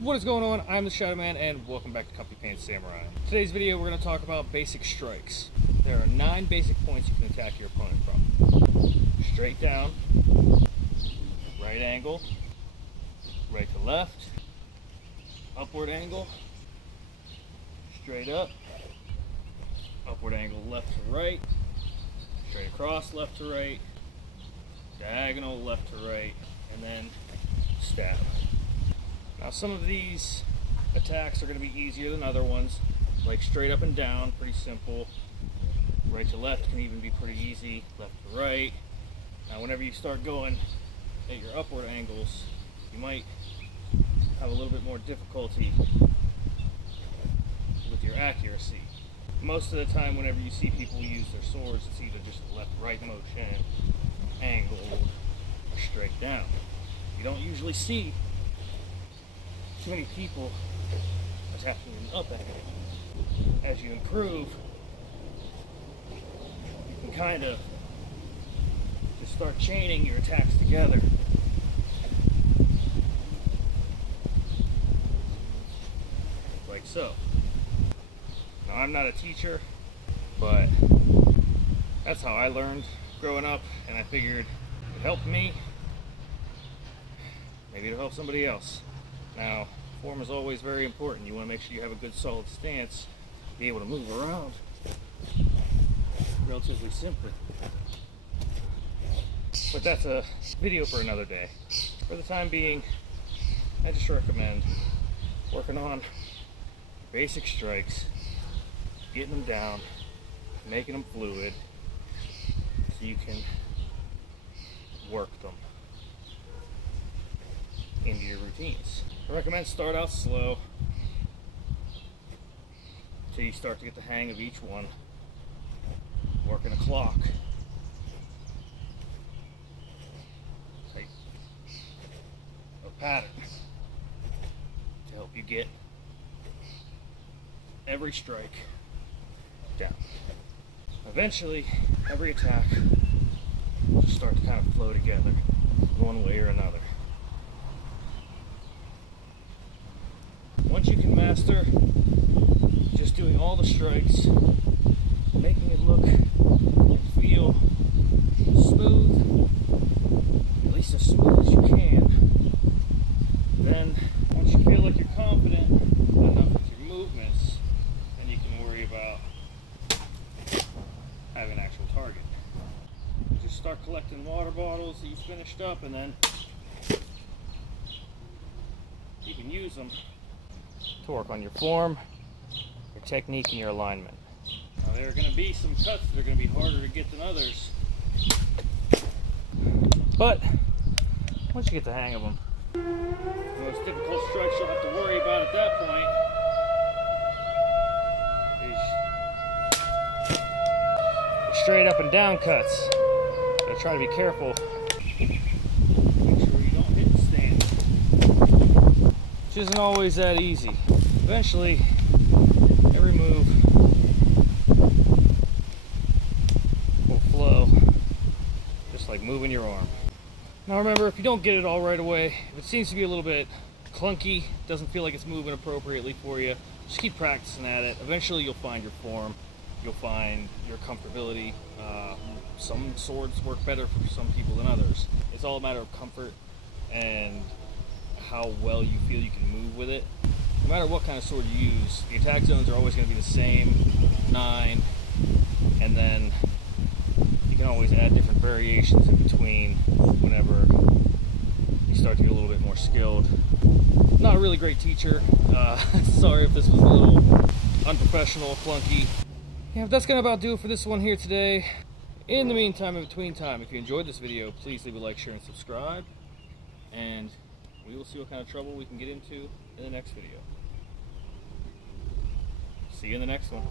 What is going on? I'm the Shadow Man and welcome back to Comfy Pants Samurai. Today's video we're going to talk about basic strikes. There are 9 basic points you can attack your opponent from. Straight down, right angle, right to left, upward angle, straight up, upward angle left to right, straight across left to right, diagonal left to right, and then stab. Now some of these attacks are going to be easier than other ones, like straight up and down, pretty simple. Right to left can even be pretty easy, left to right. Now whenever you start going at your upward angles, you might have a little bit more difficulty with your accuracy. Most of the time whenever you see people use their swords, it's either just a left-right motion, angled, or straight down. You don't usually see too many people attacking an up angle. As you improve, you can kind of just start chaining your attacks together. Like so. Now I'm not a teacher, but that's how I learned growing up, and I figured it helped me. Maybe it'll help somebody else. Now, form is always very important. You want to make sure you have a good solid stance, be able to move around relatively simply. But that's a video for another day. For the time being, I just recommend working on basic strikes, getting them down, making them fluid, so you can work them into your routines. I recommend start out slow until you start to get the hang of each one. Working a clock type of pattern to help you get every strike down. Eventually, every attack will just start to kind of flow together one way or another. Once you can master just doing all the strikes, making it look and feel smooth, at least as smooth as you can, then once you feel like you're confident enough with your movements, then you can worry about having an actual target. Just start collecting water bottles that you finished up, and then you can use them to work on your form, your technique, and your alignment. Now there are going to be some cuts that are going to be harder to get than others, but once you get the hang of them, the most difficult strikes you'll have to worry about at that point is the straight up and down cuts. Gotta try to be careful. Make sure you don't hit the stand, which isn't always that easy. Eventually, every move will flow, just like moving your arm. Now remember, if you don't get it all right away, if it seems to be a little bit clunky, doesn't feel like it's moving appropriately for you, just keep practicing at it. Eventually you'll find your form, you'll find your comfortability. Some swords work better for some people than others. It's all a matter of comfort and how well you feel you can move with it. No matter what kind of sword you use, the attack zones are always going to be the same, 9, and then you can always add different variations in between whenever you start to get a little bit more skilled. Not a really great teacher. Sorry if this was a little unprofessional, clunky. Yeah, that's going to about do it for this one here today. In the meantime, in between time, if you enjoyed this video, please leave a like, share, and subscribe. And we will see what kind of trouble we can get into in the next video. See you in the next one.